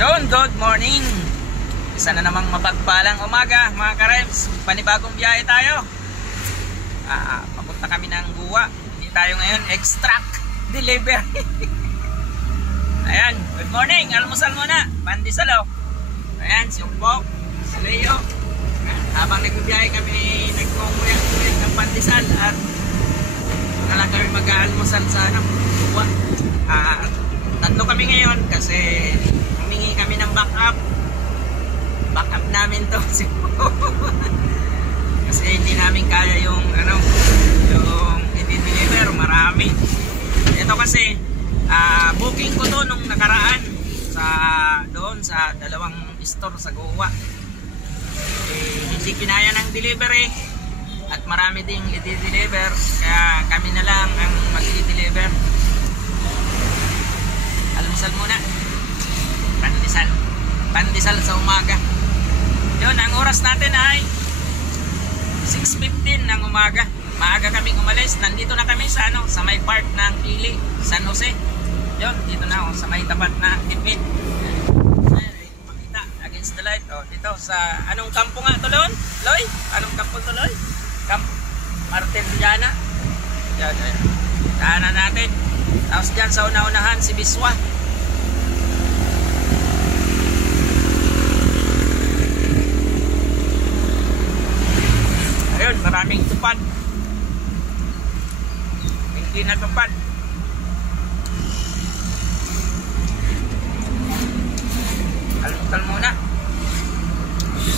Yon, good morning. Isa na namang mapagpalang umaga mga ka-Rems. Panibagong biyahe tayo. Papunta kami ng Guwa. Hindi tayo ngayon extract delivery. Ayan, good morning. Almusal muna. Pandesal oh. Ayan, si Umpok, si Leo. Habang nagbibiyahe kami, nagkumuyak ng pandesal at lang kami mag-aalmusal sa Guwa. Tatlo kami ngayon kasi humingi kami ng backup namin to kasi hindi namin kaya yung yung i-deliver marami. Ito kasi booking ko to nung nakaraan doon sa dalawang store sa Goa. Hindi kinaya ng delivery at marami ding i-deliver kaya kami na lang ang mag-i-deliver. Almusal muna. Pandesal sa umaga. Yun, ang oras natin ay 6:15 ng umaga. Maaga kaming umalis. Nandito na kami sa sa may park ng Pili, San Jose. Yun, dito na sa may tapat na Tipid. Makita against the light. Dito sa anong kampo nga to, Loy? Anong kampo to, Loy? Camp Martin Villana. Yan. Tahanan natin. Tapos dyan sa una-unahan si Biswa. Ayun, maraming tupad. Hindi na tupad. Almusal muna.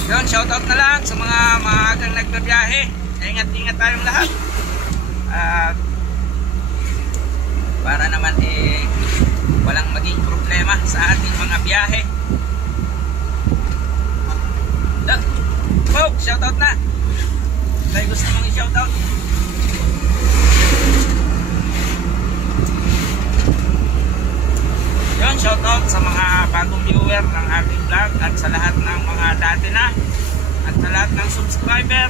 Yun, shoutout na lang sa mga maagang nagbabiyahe. Ingat-ingat tayong lahat. Para naman walang maging problema sa ating mga biyahe. Shoutout na. May gusto mong i-shoutout? Yun, shoutout sa mga bagong viewer ng ating vlog at sa lahat ng mga dati na at sa lahat ng subscriber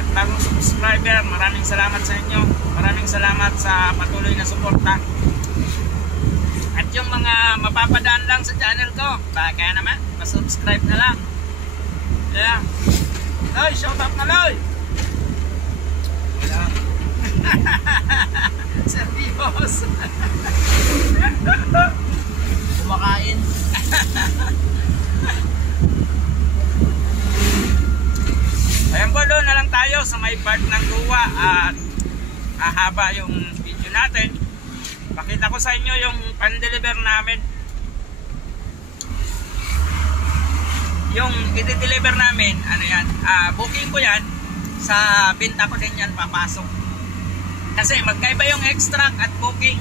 at bagong subscriber. Maraming salamat sa inyo. Maraming salamat sa patuloy na suporta. At yung mga mapapadaan lang sa channel ko, kaya naman, pa-subscribe na lang. Yeah. Loy, shoutout na Loy! Serbios! Kumakain. Ayan po, doon na lang tayo sa may park ng Guwa at hahaba yung video natin. Pakita ko sa inyo yung pan-deliver namin. Yung i-deliver namin, yan, booking ko yan, sa binta ko din yan papasok. Kasi magkaiba yung extract at booking.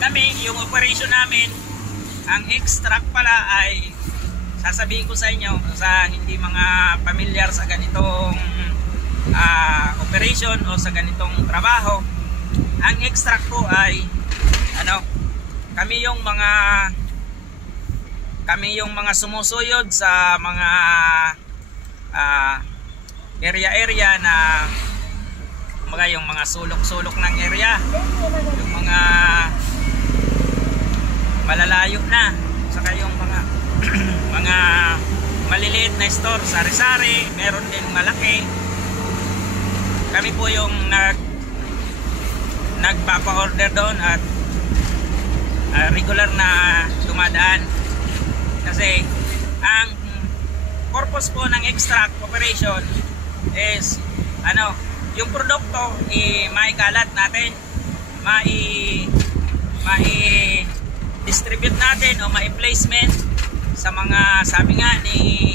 Kami, yung operation namin, ang extract pala ay, sasabihin ko sa inyo, sa hindi mga familiar sa ganitong operation o sa ganitong trabaho, ang extract ko ay, kami yung mga sumusuyod sa mga area na yung mga sulok-sulok ng area, yung mga malalayo na, saka yung mga mga maliliit na store, sari-sari, meron din malaki. Kami po yung nagpapa-order doon at regular na dumadaan. Kasi ang purpose po ng extract operation is yung produkto maikalat natin, mai-distribute natin o mai-placement sa mga, sabi nga ni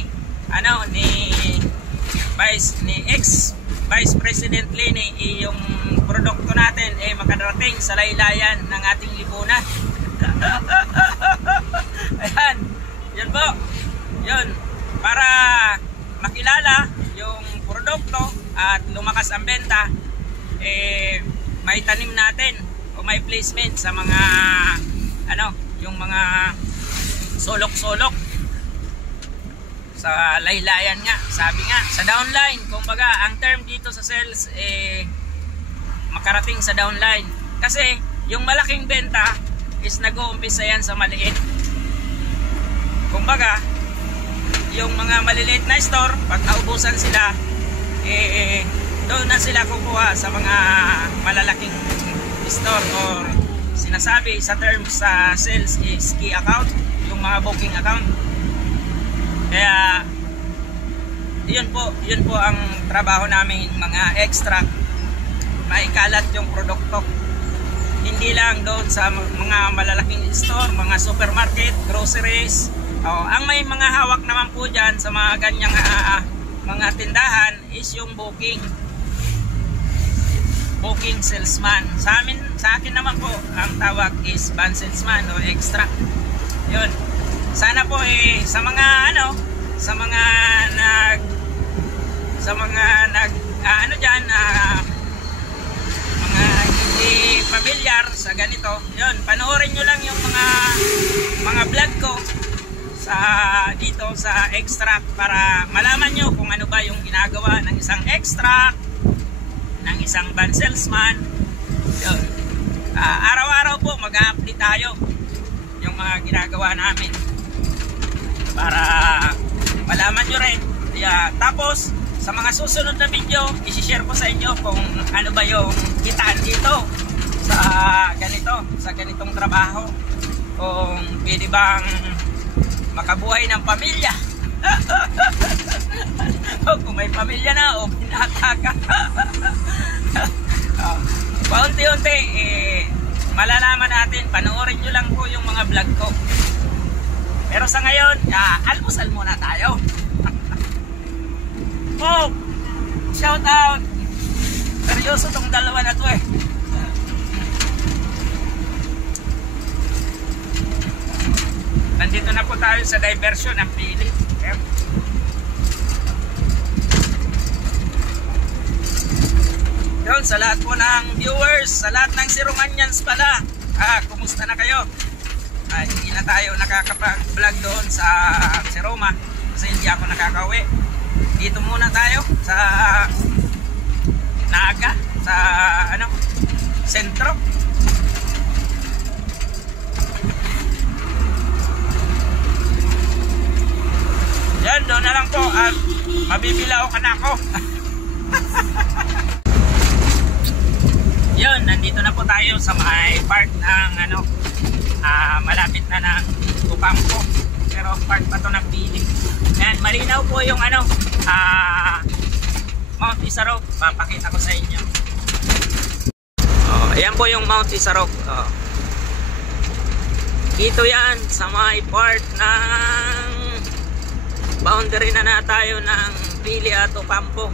ex-Vice President Leni, yung produkto natin makadarating sa laylayan ng ating lipunan. Ayan, yun po, yun, para makilala yung produkto at lumakas ang benta, may tanim natin o may placement sa mga yung mga sulok-sulok sa laylayan nga. Sabi nga sa downline, kumbaga ang term dito sa sales makarating sa downline, kasi yung malaking benta is nag-uumpisa yan sa maliit. Kumbaga, yung mga maliliit na store, pag naubusan sila, doon na sila kukuha sa mga malalaking store, or sinasabi sa terms sa sales is key account, yung mga booking account. Kaya yun po ang trabaho namin mga extract, maikalat yung produkto. Hindi lang doon sa mga malalaking store, mga supermarket, groceries. Ang may mga hawak naman po dyan sa mga ganyang mga tindahan is yung booking salesman. Sa akin naman po ang tawag is van salesman o extract. Yun. Sana po sa mga diyan, mga hindi pamilyar sa ganito, yun, panoorin nyo lang yung mga vlog ko dito sa extract para malaman nyo kung ano ba yung ginagawa ng isang extract, ng isang van salesman. Yun. Araw-araw po mag-update tayo yung mga ginagawa namin para malaman nyo rin. Tapos sa mga susunod na video, isi-share ko sa inyo kung ano ba yung kitaan dito sa ganitong trabaho, kung pwede bang makabuhay ng pamilya. O kung may pamilya na o binata ka. Paunti-unti malalaman natin. Panoorin nyo lang po yung mga vlog ko. Pero sa ngayon, almusal muna tayo. Oh, shout out. Seryoso tong dalawa na to Nandito na po tayo sa diversion ng Pili. Yun, sa lahat po ng viewers, sa lahat ng Siromanians pala, kumusta na kayo? Hindi na tayo nakakapag-vlog doon sa Siroma kasi hindi ako nakakauwi. Dito muna tayo sa Naga, sa sentro. Yan, doon na lang po at mabibilaw ka na ako. Yun, nandito na po tayo sa may part ng malapit na ng Ocampo, pero part pa to ng Pili. Yan, malinaw po yung Mount Isarog. Papakita ko sa inyo. Ayan po yung Mount Isarog. Dito yan sa may part ng boundary na tayo ng Pili at Ocampo.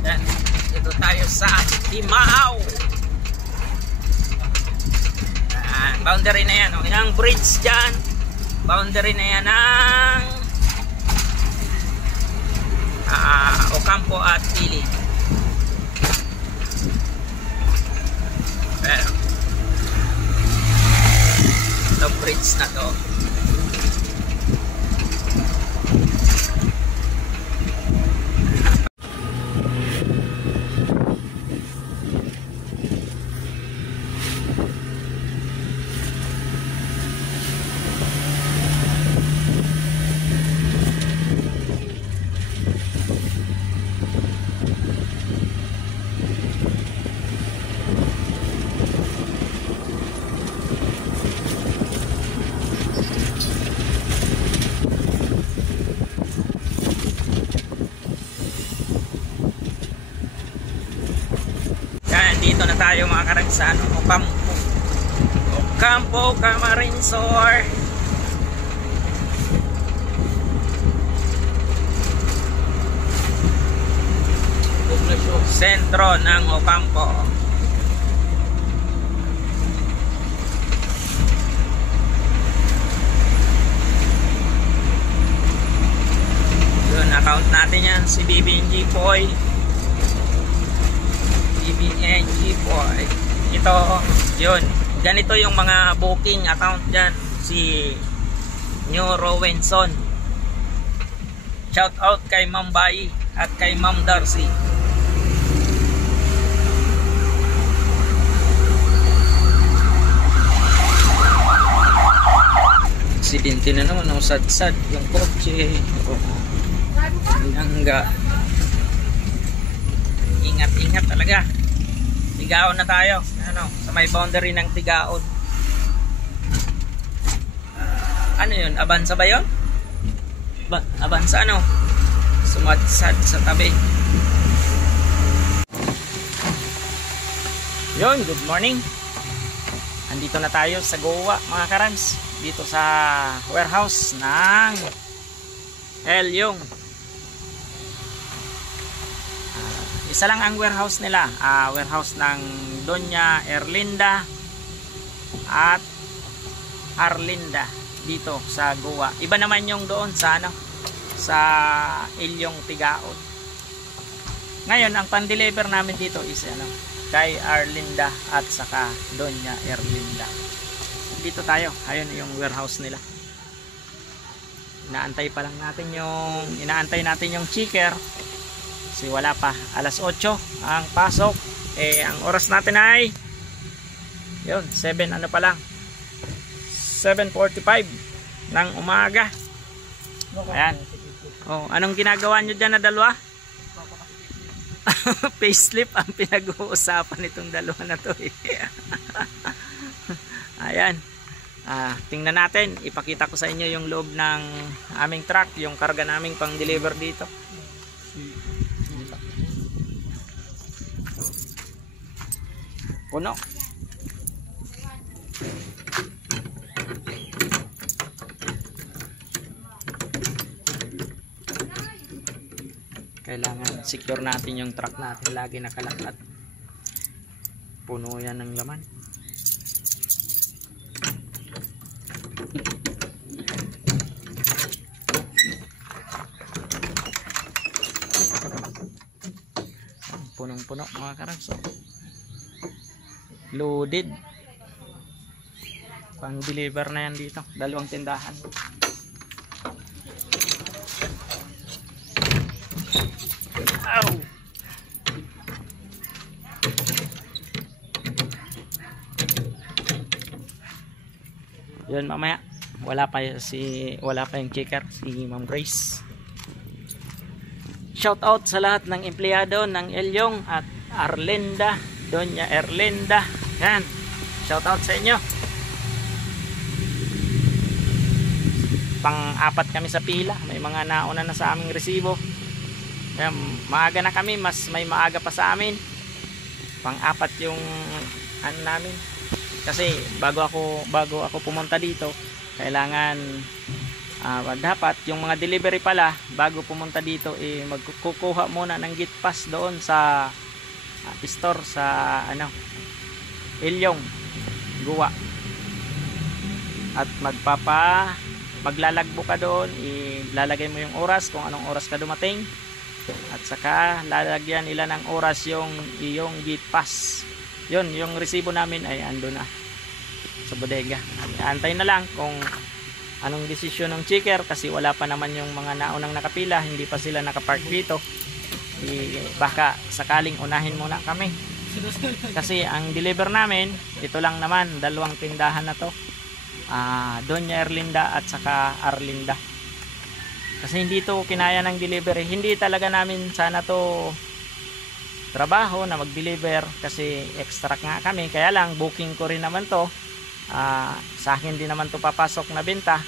Yan, dito tayo sa Timaaw. Boundary na yan. Yung bridge dyan, boundary na yan ng Ocampo at Pili. Pero itong bridge na to, dito na tayo mga karagsan. Ocampo Camarinesor. Sentro ng Ocampo. Yun, account natin yan, si BBNG Boy. BBNG Boy. Ito, yun. Ganito yung mga booking account dyan. Si New Rowenson. Shout out kay Ma'am Bai at kay Ma'am Darcy. aksidente na naman, sad-sad yung kotse. Hangga. Ingat-ingat talaga. Tigaon na tayo. Ano, sa may boundary ng Tigaon. Ano yun? Abansa ba yun? Abansa ano? Sumadsad sa tabi. Yun, good morning. Andito na tayo sa Goa mga karams. Dito sa warehouse ng Elyong. Isa lang ang warehouse nila. Warehouse ng Doña Erlinda at Arlinda dito sa Goa. Iba naman yung doon sa ano, sa Elyong Tigaon. Ngayon ang pan-deliver namin dito is ano, kay Arlinda at saka Doña Erlinda. Dito tayo. Ayun yung warehouse nila. Inaantay natin yung checker. Kasi wala pa. Alas 8 ang pasok. Ang oras natin ay yun, 7 ano pa lang. 7:45 ng umaga. Ayan. Oh, anong ginagawa nyo dyan na dalawa? Facelift ang pinag-uusapan nitong dalawa na to eh. Ayan. Tingnan natin, ipakita ko sa inyo yung loob ng aming truck, yung karga naming pang deliver dito. Puno. Kailangan secure natin yung truck natin, lagi nakalakad. Puno yan ng laman. Punong-puno mga karams. Loaded. Pang deliver na yan dito. Dalawang tindahan. Ow! Yun mamaya. Wala pa yung checker, si Ma'am Grace. Shout out sa lahat ng empleyado ng Elyong at Arlinda, Doña Erlinda. Yan. Shout out sa inyo. Pang-apat kami sa pila. May mga nauna na sa aming resibo. Yan, maaga na kami, may maaga pa sa amin. Pang-apat yung ano namin. Kasi bago ako pumunta dito, kailangan dapat yung mga delivery pala bago pumunta dito magkukuha muna ng gate pass doon sa store sa ano Elyong Goa at maglalagbo ka doon, ilalagay mo yung oras kung anong oras ka dumating at saka lalagyan nila ng oras yung iyong gate pass. Yun, yung resibo namin ay ando na sa bodega. Antay na lang kung anong desisyon ng checker kasi wala pa naman yung mga naunang nakapila, hindi pa sila nakapark dito. Baka sakaling unahin muna kami. Kasi ang deliver namin, ito lang naman, dalawang tindahan na to. Doña Erlinda at saka Arlinda. Kasi hindi to kinaya ng delivery. Hindi talaga namin sana to trabaho na mag-deliver kasi extract nga kami. Kaya lang, booking ko rin naman to. Sa akin din naman to papasok na benta,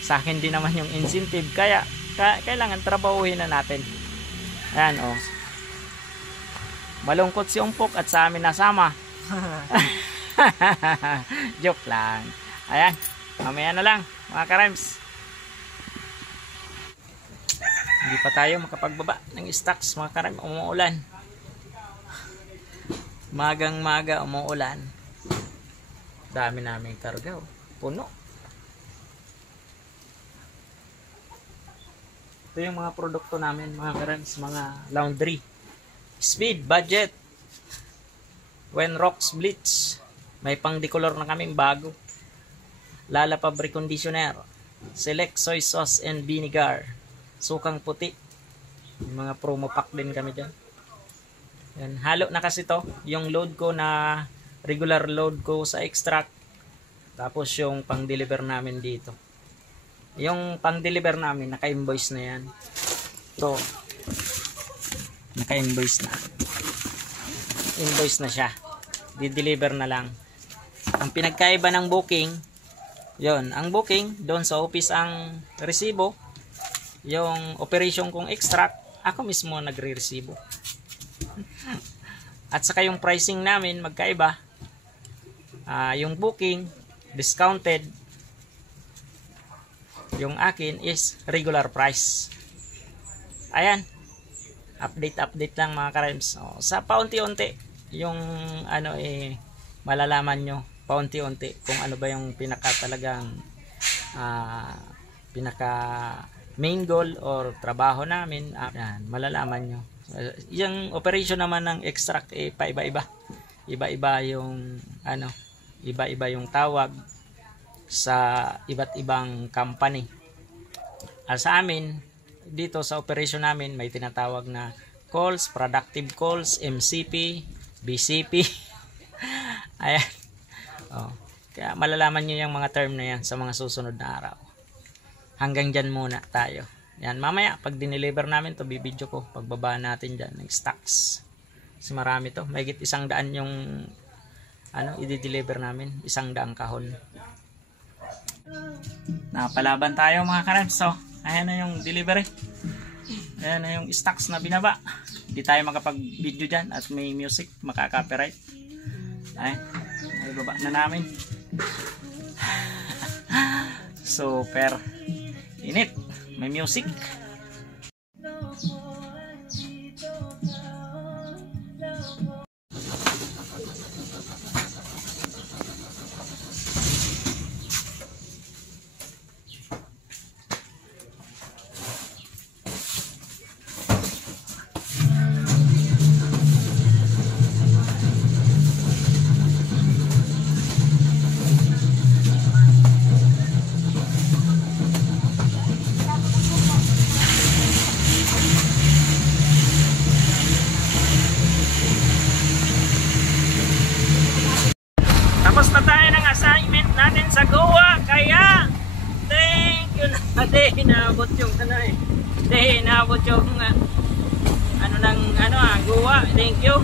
sa akin din naman yung incentive, kaya kailangan trabahuhin na natin. Ayan oh, malungkot si Umpok at sa amin nasama. Joke lang. Ayan, mamaya na lang mga karams. Hindi pa tayo makapagbaba ng stocks mga karams, umuulan. Magang maga umuulan. Dami namin karga, puno. Ito yung mga produkto namin mga karams, mga laundry. Speed, budget, Wenrox Bleach. May pang decolor na kaming bago. Lala Fabric Conditioner, Select Soy Sauce and Vinegar, Sukang Puti. May mga promo pack din kami dyan. Yan, halo na kasi to. Yung load ko na regular load ko sa extract, tapos yung pang deliver namin dito. Yung pang-deliver namin, naka-invoice na yan. Ito, naka-invoice na. Invoice na siya. Di-deliver na lang. Ang pinagkaiba ng booking, yon, ang booking, doon sa office ang resibo. Yung operation kong extract, ako mismo nagre-resibo. At saka yung pricing namin, magkaiba. Yung booking, discounted. Yung akin is regular price. Ayan. Update lang mga ka-Rems. Sa paunti-unti, yung malalaman nyo paunti-unti kung ano ba yung pinaka main goal or trabaho namin. Yan, malalaman nyo. Yung operation naman ng extract paiba-iba. Iba-iba yung iba-iba yung tawag sa iba't ibang company. Sa amin dito sa operation namin may tinatawag na calls, productive calls, MCP, BCP. Ayan. Kaya malalaman nyo yung mga term na yan sa mga susunod na araw. Hanggang dyan muna tayo. Yan, mamaya pag dineliver namin to, bibidyo ko pagbaba natin dyan ng stocks. Kasi marami to. Mahigit 100 yung i-deliver namin. 100 kahon. Napalaban tayo mga ka-Rems. So, ayan na yung delivery. Ayan na yung stocks na binaba. Hindi tayo makapag-video dyan at may music, makaka-copyright. Ayan, ay baba na namin. Super init. May music. Tapos na tayo ng assignment natin sa Goa, kaya thank you na. Hindi inaabot yung Goa. Thank you.